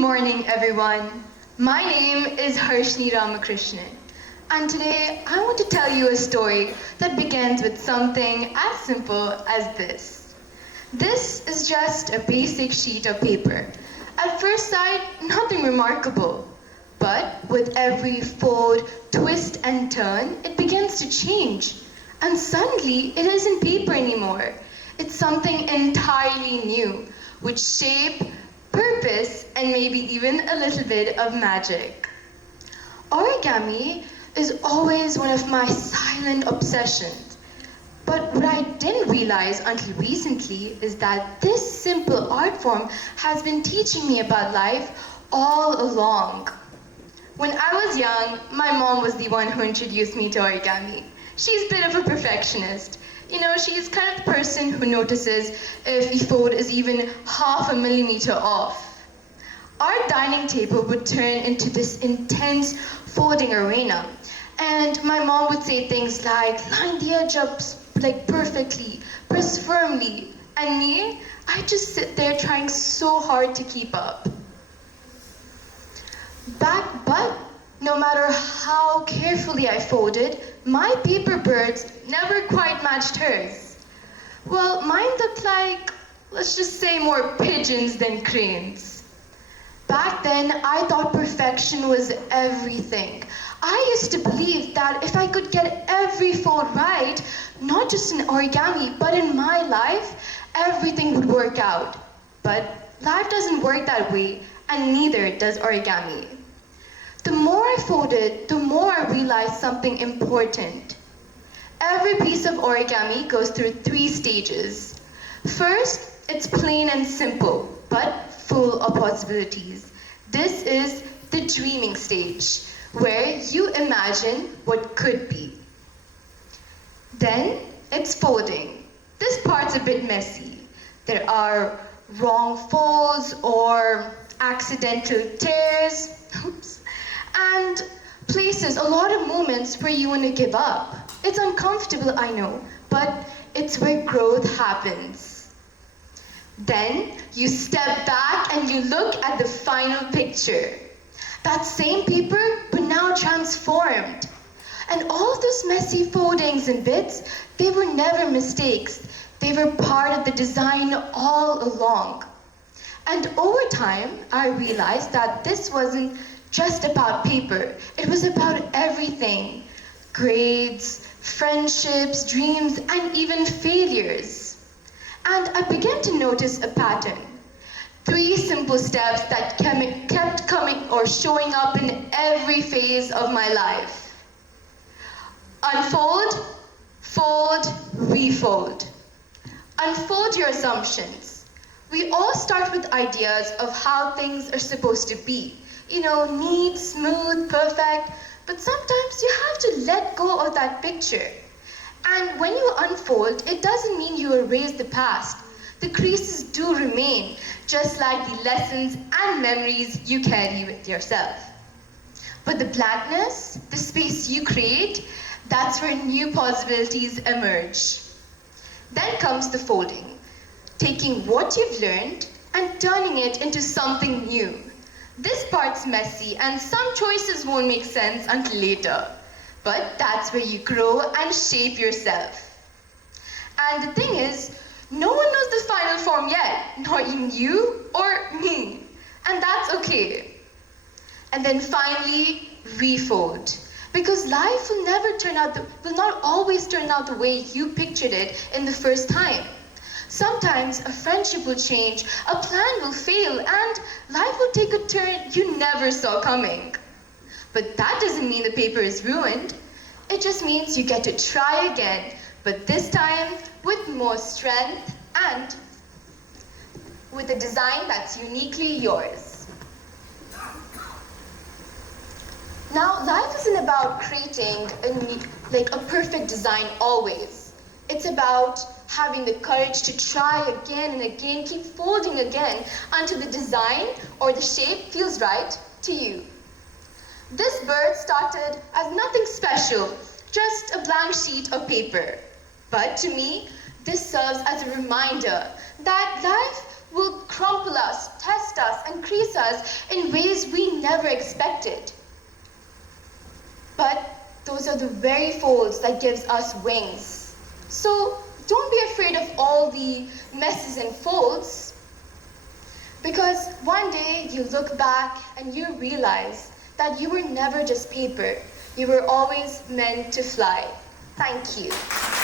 morning, everyone. My name is Harshni Ramakrishnan, and today I want to tell you a story that begins with something as simple as this. This is just a basic sheet of paper. At first sight, nothing remarkable, but with every fold, twist, and turn, it begins to change. And suddenly, it isn't paper anymore. It's something entirely new, with shape, purpose, and maybe even a little bit of magic. Origami is always one of my silent obsessions. But what I didn't realize until recently is that this simple art form has been teaching me about life all along. When I was young, my mom was the one who introduced me to origami. She's a bit of a perfectionist. She's kind of the person who notices if a fold is even half a millimeter off. Our dining table would turn into this intense folding arena. And my mom would say things like, line the edge up perfectly, press firmly. And me, I just sit there trying so hard to keep up. But no matter how carefully I folded, my paper birds never quite matched hers. Well, mine looked like, let's just say, more pigeons than cranes. Back then, I thought perfection was everything. I used to believe that if I could get every fold right, not just in origami, but in my life, everything would work out. But life doesn't work that way, and neither does origami. The more I folded, the more I realized something important. Every piece of origami goes through 3 stages. First, it's plain and simple, but full of possibilities. This is the dreaming stage, where you imagine what could be. Then, it's folding. This part's a bit messy. There are wrong folds or accidental tears. Oops. And a lot of moments where you want to give up. It's uncomfortable, I know, but it's where growth happens. Then you step back and you look at the final picture. That same paper, but now transformed. And all of those messy foldings and bits, they were never mistakes. They were part of the design all along. And over time, I realized that this wasn't just about paper. It was about everything. Grades, friendships, dreams, and even failures. And I began to notice a pattern. 3 simple steps that kept coming or showing up in every phase of my life. Unfold, fold, refold. Unfold your assumptions. We all start with ideas of how things are supposed to be. Neat, smooth, perfect, but sometimes you have to let go of that picture. And when you unfold, it doesn't mean you erase the past. The creases do remain, just like the lessons and memories you carry with yourself. But the blankness, the space you create, that's where new possibilities emerge. Then comes the folding, taking what you've learned and turning it into something new. This part's messy, and some choices won't make sense until later. But that's where you grow and shape yourself. And the thing is, no one knows the final form yet, not even you or me. And that's okay. And then finally, refold. Because life will not always turn out the way you pictured it in the first time. Sometimes a friendship will change, a plan will fail, and life will take a turn you never saw coming. But that doesn't mean the paper is ruined. It just means you get to try again, but this time with more strength and with a design that's uniquely yours. Now, life isn't about creating a perfect design always. It's about having the courage to try again and again, keep folding again until the design or the shape feels right to you. This bird started as nothing special, just a blank sheet of paper. But to me, this serves as a reminder that life will crumple us, test us, and crease us in ways we never expected. But those are the very folds that gives us wings. So don't be afraid of all the messes and folds, because one day you look back and you realize that you were never just paper. You were always meant to fly. Thank you.